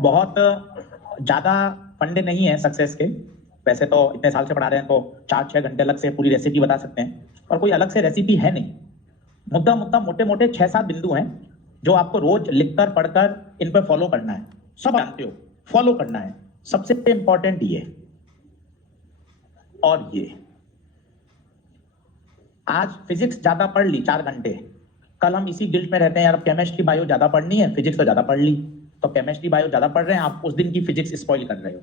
बहुत ज़्यादा फंडे नहीं है सक्सेस के। वैसे तो इतने साल से पढ़ा रहे हैं तो 4-6 घंटे अलग से पूरी रेसिपी बता सकते हैं, और कोई अलग से रेसिपी है नहीं। मुद्दा मुद्दा मोटे मोटे 6-7 बिंदु हैं जो आपको रोज लिखकर पढ़कर इन पर फॉलो करना है। सब जानते हो, फॉलो करना है। सबसे इंपॉर्टेंट ये और ये। आज फिजिक्स ज्यादा पढ़ ली 4 घंटे, कल हम इसी गिल्ट में रहते हैं यार केमिस्ट्री बायो ज्यादा पढ़नी है, फिजिक्स तो ज्यादा पढ़ ली, तो केमिस्ट्री बायो ज्यादा पढ़ रहे हैं, आप उस दिन की फिजिक्स स्पॉइल कर रहे हो।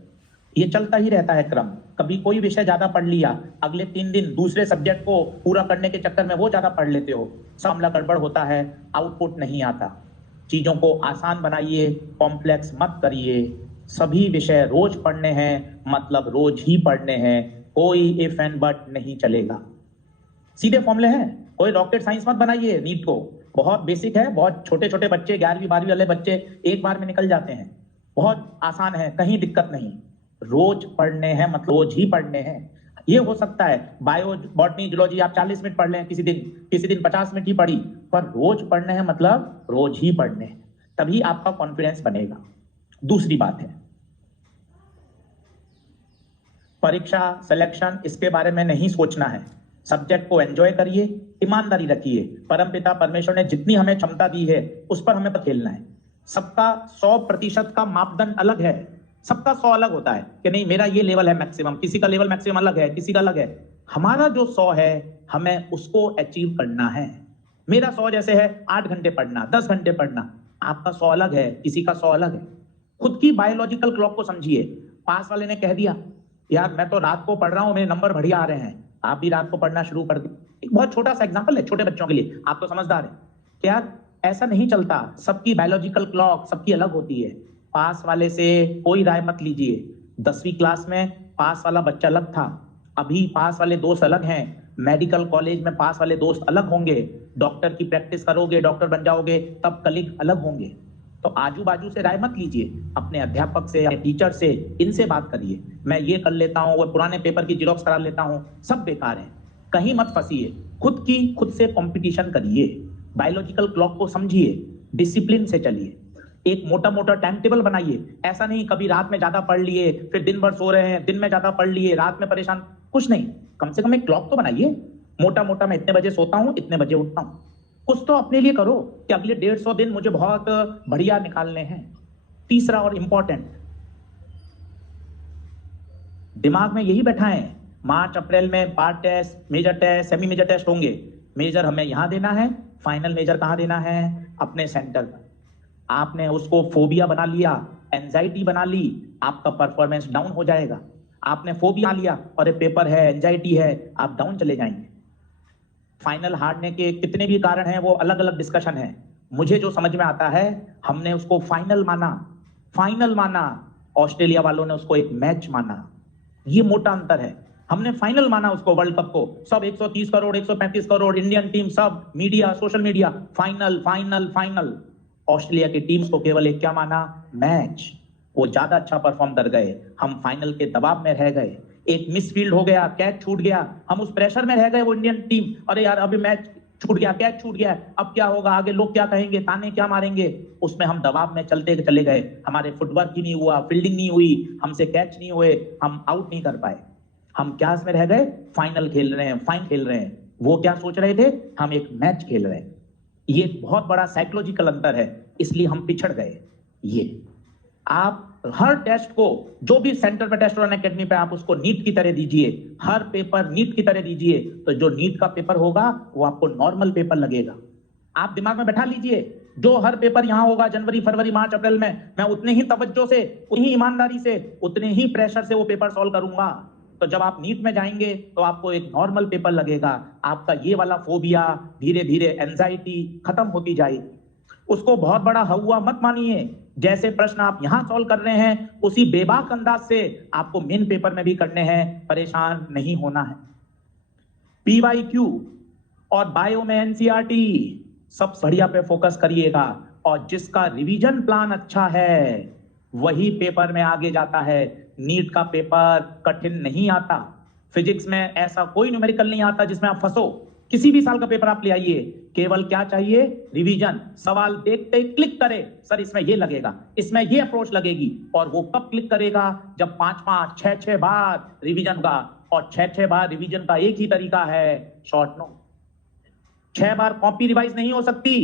ये चलता ही रहता है क्रम। कभी कोई विषय ज्यादा पढ़ लिया, अगले 3 दिन दूसरे सब्जेक्ट को पूरा करने के चक्कर में वो ज्यादा पढ़ लेते हो, मामला गड़बड़ होता है, आउटपुट नहीं आता। चीजों को आसान बनाइए, कॉम्प्लेक्स मत करिए। सभी विषय रोज पढ़ने हैं, मतलब रोज ही पढ़ने हैं, कोई इफ एंड बट नहीं चलेगा। सीधे फॉर्मूले हैं, कोई रॉकेट साइंस मत बनाइए। नीट को बहुत बेसिक है, बहुत छोटे छोटे बच्चे 11वीं 12वीं वाले बच्चे एक बार में निकल जाते हैं, बहुत आसान है, कहीं दिक्कत नहीं। रोज पढ़ने हैं, मतलब रोज ही पढ़ने हैं। ये हो सकता है बायो बॉटनी जूलॉजी आप 40 मिनट पढ़ लें, किसी दिन 50 मिनट ही पढ़ी, पर रोज पढ़ने हैं मतलब रोज ही पढ़ने हैं, तभी आपका कॉन्फिडेंस बनेगा। दूसरी बात है परीक्षा सिलेक्शन, इसके बारे में नहीं सोचना है। सब्जेक्ट को एंजॉय करिए, ईमानदारी रखिए। परमपिता परमेश्वर ने जितनी हमें क्षमता दी है उस पर हमें खेलना है। सबका 100% का मापदंड अलग है, सबका 100 अलग होता है कि नहीं मेरा ये लेवल है मैक्सिमम, किसी का लेवल मैक्सिमम अलग है, किसी का अलग है। हमारा जो 100 है हमें उसको अचीव करना है। मेरा 100 जैसे है 8 घंटे पढ़ना, 10 घंटे पढ़ना, आपका 100 अलग है, किसी का 100 अलग है। खुद की बायोलॉजिकल क्लॉक को समझिए। पास वाले ने कह दिया यार मैं तो रात को पढ़ रहा हूं, मेरे नंबर बढ़िया आ रहे हैं, आप भी रात को पढ़ना शुरू कर दो। एक बहुत छोटा सा एग्जांपल है छोटे बच्चों के लिए, आप तो समझदार हैं कि यार ऐसा नहीं चलता, सबकी बायोलॉजिकल क्लॉक सबकी अलग होती है। पास वाले से कोई राय मत लीजिए। 10वीं क्लास में पास वाला बच्चा अलग था, अभी पास वाले दोस्त अलग हैं, मेडिकल कॉलेज में पास वाले दोस्त अलग होंगे, डॉक्टर की प्रैक्टिस करोगे, डॉक्टर बन जाओगे, तब कलीग अलग होंगे। तो आजू बाजू से राय मत लीजिए, अपने अध्यापक से, अपने टीचर से, इनसे बात करिए। मैं ये कर लेता हूं, वो पुराने पेपर की जेरॉक्स करा लेता हूं, सब बेकार है। कहीं मत फंसिए, खुद से कंपटीशन करिए, बायोलॉजिकल क्लॉक को समझिए, डिसिप्लिन से चलिए। एक मोटा मोटा टाइम टेबल बनाइए। ऐसा नहीं कभी रात में ज्यादा पढ़ लिए फिर दिन भर सो रहे हैं, दिन में ज्यादा पढ़ लिए रात में परेशान, कुछ नहीं। कम से कम एक क्लॉक तो बनाइए, मोटा मोटा मैं इतने बजे सोता हूं, इतने बजे उठता हूं। कुछ तो अपने लिए करो कि अगले 150 दिन मुझे बहुत बढ़िया निकालने हैं। तीसरा और इंपॉर्टेंट, दिमाग में यही बैठा है मार्च अप्रैल में part test, major test, semi major test होंगे। मेजर हमें यहां देना है, फाइनल मेजर कहां देना है, अपने सेंटर पर। आपने उसको फोबिया बना लिया, एंजाइटी बना ली, आपका परफॉर्मेंस डाउन हो जाएगा। आपने फोबिया लिया और पेपर है, एंजाइटी है, आप डाउन चले जाएंगे। फाइनल हारने के कितने भी कारण हैं, वो अलग अलग डिस्कशन है। मुझे जो समझ में आता है, हमने उसको फाइनल माना, फाइनल माना। ऑस्ट्रेलिया वालों ने उसको एक मैच माना, ये मोटा अंतर है। हमने फाइनल माना उसको, वर्ल्ड कप को, सब 130 करोड़ 135 करोड़ इंडियन टीम, सब media, social media, final final final. Australia की टीम्स को केवल एक क्या माना, मैच। वो ज्यादा अच्छा परफॉर्म कर गए, हम फाइनल के दबाव में रह गए। एक मिसफील्ड हो गया, कैच छूट गया, हम उस प्रेशर में रह गए, वो इंडियन टीम, अरे यार अभी मैच छूट गया, कैच छूट गया, अब क्या होगा, आगे लोग क्या कहेंगे, ताने क्या मारेंगे। उसमें हम दबाव में चलते चले गए, हमारे फुटवर्क ही नहीं हुआ, फील्डिंग नहीं हुई, हमसे कैच नहीं हुए, हम आउट नहीं कर पाए। हम क्या में रह गए, फाइनल खेल रहे हैं, फाइन खेल रहे हैं। वो क्या सोच रहे थे, हम एक मैच खेल रहे हैं। ये बहुत बड़ा साइकोलॉजिकल अंतर है, इसलिए हम पिछड़ गए। ये आप हर टेस्ट को, जो भी सेंटर पे टेस्ट हो रहा है एकेडमी पे, आप उसको नीट की तरह दीजिए, हर पेपर नीट की तरह दीजिए, तो जो नीट का पेपर होगा वो आपको नॉर्मल पेपर लगेगा। आप दिमाग में बैठा लीजिए, जो हर पेपर यहां होगा जनवरी फरवरी मार्च अप्रैल में, मैं उतने ही तवज्जो से, उतनी ही ईमानदारी से, उतने ही प्रेशर से वो पेपर सॉल्व करूंगा। तो जब आप नीट में जाएंगे तो आपको एक नॉर्मल पेपर लगेगा, आपका ये वाला फोबिया, धीरे धीरे एंजाइटी खत्म होती जाएगी। उसको बहुत बड़ा हुआ मत मानिए। जैसे प्रश्न आप यहां सॉल्व कर रहे हैं, उसी बेबाक अंदाज से आपको मेन पेपर में भी करने हैं, परेशान नहीं होना है। पीवाईक्यू और बायो में एनसीईआरटी, सब बढ़िया पे फोकस करिएगा, और जिसका रिवीजन प्लान अच्छा है वही पेपर में आगे जाता है। नीट का पेपर कठिन नहीं आता, फिजिक्स में ऐसा कोई न्यूमेरिकल नहीं आता जिसमें आप फंसो। किसी भी साल का पेपर आप ले आइए, केवल क्या चाहिए? रिवीजन। सवाल देखते ही क्लिक करे, सर इसमें ये लगेगा, इसमें ये अप्रोच लगेगी, और वो कब क्लिक करेगा? जब 5-5, 6-6 बार रिवीजन का, और 6-6 बार रिवीजन का एक ही तरीका है, शॉर्ट नोट। 6 बार कॉपी रिवाइज नहीं हो सकती,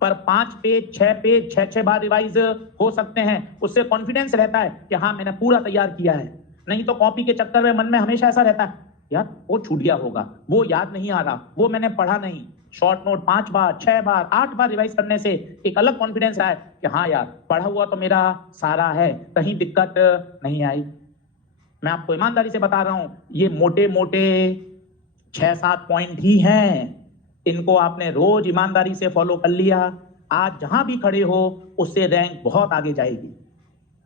पर 5 पेज, 6 पेज, 6-6 बार रिवाइज हो सकते हैं। उससे कॉन्फिडेंस रहता है कि हाँ मैंने पूरा तैयार किया है। नहीं तो कॉपी के चक्कर में मन में हमेशा ऐसा रहता है, यार वो छूट गया होगा, वो याद नहीं आ रहा, वो मैंने पढ़ा नहीं। शॉर्ट नोट 5 बार, 6 बार, 8 बार रिवाइज करने से एक अलग कॉन्फिडेंस आया कि हाँ यार पढ़ा हुआ तो मेरा सारा है, कहीं दिक्कत नहीं आई। मैं आपको ईमानदारी से बता रहा हूं, ये मोटे मोटे 6-7 पॉइंट ही हैं। इनको आपने रोज ईमानदारी से फॉलो कर लिया, आज जहां भी खड़े हो उससे रैंक बहुत आगे जाएगी।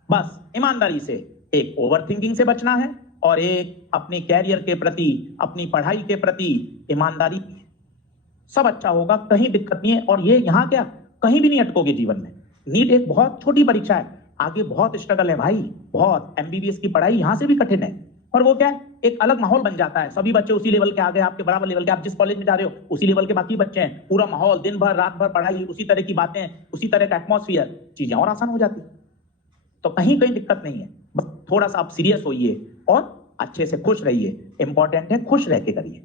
बस ईमानदारी से, एक ओवर थिंकिंग से बचना है, और एक अपने कैरियर के प्रति, अपनी पढ़ाई के प्रति ईमानदारी। सब अच्छा होगा, कहीं दिक्कत नहीं है। और ये यहाँ क्या, कहीं भी नहीं अटकोगे जीवन में। नीट एक बहुत छोटी परीक्षा है, आगे बहुत स्ट्रगल है भाई, बहुत। एमबीबीएस की पढ़ाई यहाँ से भी कठिन है, पर वो क्या है, एक अलग माहौल बन जाता है। सभी बच्चे उसी लेवल के आ गए, आपके बराबर लेवल के, आप जिस कॉलेज में जा रहे हो उसी लेवल के बाकी बच्चे हैं, पूरा माहौल, दिन भर रात भर पढ़ाई, उसी तरह की बातें, उसी तरह का एटमॉस्फेयर, चीजें और आसान हो जाती है। तो कहीं कहीं दिक्कत नहीं है, बस थोड़ा सा आप सीरियस होइए और अच्छे से खुश रहिए। इंपॉर्टेंट है खुश रह के करिए।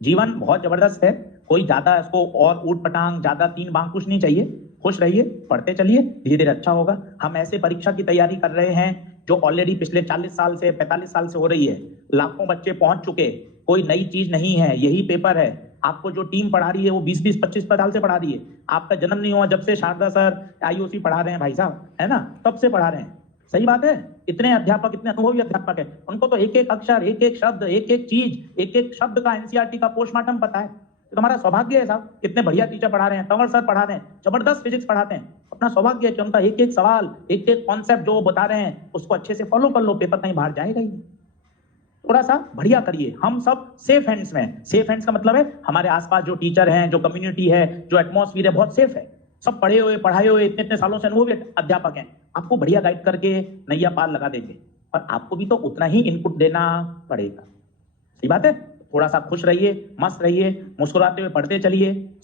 जीवन बहुत जबरदस्त है, कोई ज्यादा इसको और ऊट पटांग, ज्यादा 3 बांग कुछ नहीं चाहिए। खुश रहिए, पढ़ते चलिए, धीरे धीरे अच्छा होगा। हम ऐसे परीक्षा की तैयारी कर रहे हैं जो ऑलरेडी पिछले 40 साल से, 45 साल से हो रही है। लाखों बच्चे पहुंच चुके, कोई नई चीज नहीं है, यही पेपर है। आपको जो टीम पढ़ा रही है वो 20-20, 25 साल से पढ़ा रही है। आपका जन्म नहीं हुआ जब से शारदा सर आईओसी पढ़ा रहे हैं भाई साहब, है ना, तब से पढ़ा रहे हैं। सही बात है, इतने अध्यापक, इतने अनुभवी अध्यापक है, उनको तो एक एक अक्षर, एक एक शब्द, एक एक चीज, एक एक शब्द का एनसीईआरटी का पोस्टमार्टम पता है। तो हमारा सौभाग्य है साहब, कितने बढ़िया टीचर पढ़ा रहे हैं, कंवर सर पढ़ा रहे हैं, जबरदस्त फिजिक्स पढ़ाते हैं। अपना सौभाग्य है कि उनका एक एक सवाल, एक एक कॉन्सेप्ट जो वो बता रहे हैं उसको अच्छे से फॉलो कर लो, पेपर कहीं बाहर जाएगा ही नहीं। थोड़ा सा बढ़िया करिए। हम सब सेफ हैंड्स में हैं। सेफ हैंड्स का मतलब है हमारे आसपास जो टीचर हैं, जो कम्युनिटी है, जो एटमॉस्फेयर है, बहुत सेफ है। सब पढ़े हुए, पढ़ाए हुए, इतने इतने सालों से अनुभवी अध्यापक हैं, आपको बढ़िया गाइड करके नैया पार लगा देंगे। और आपको भी तो उतना ही इनपुट देना पड़ेगा। सही बात है। थोड़ा सा खुश रहिए, मस्त रहिए, मुस्कुराते हुए पढ़ते चलिए,